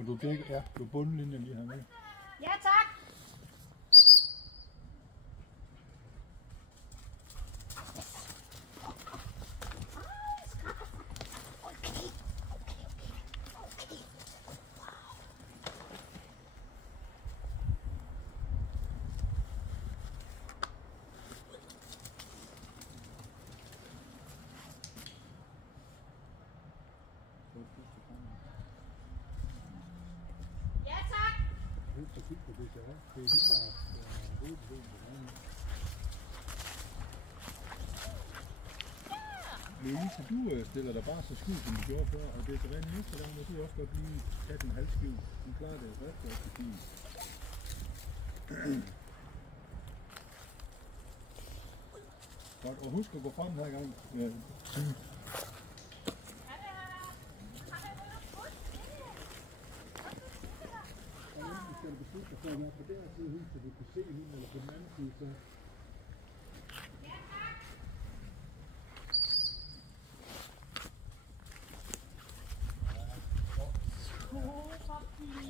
Og du dækker du bundlinjen lige her med. Ja, tak. Ja, tak. Husk at kigge på det, så det er lige bare Louise, du stiller dig bare så skidt, som du gjorde før, og det er så rent næste gang, må du også godt lige tage den halvskiv. Du klarer det rigtig fint. Godt, og husk at gå frem her i gang. Ja. Så skal du beslutte dig for at være på der side af huset, så du kan se hende, eller på den anden side, så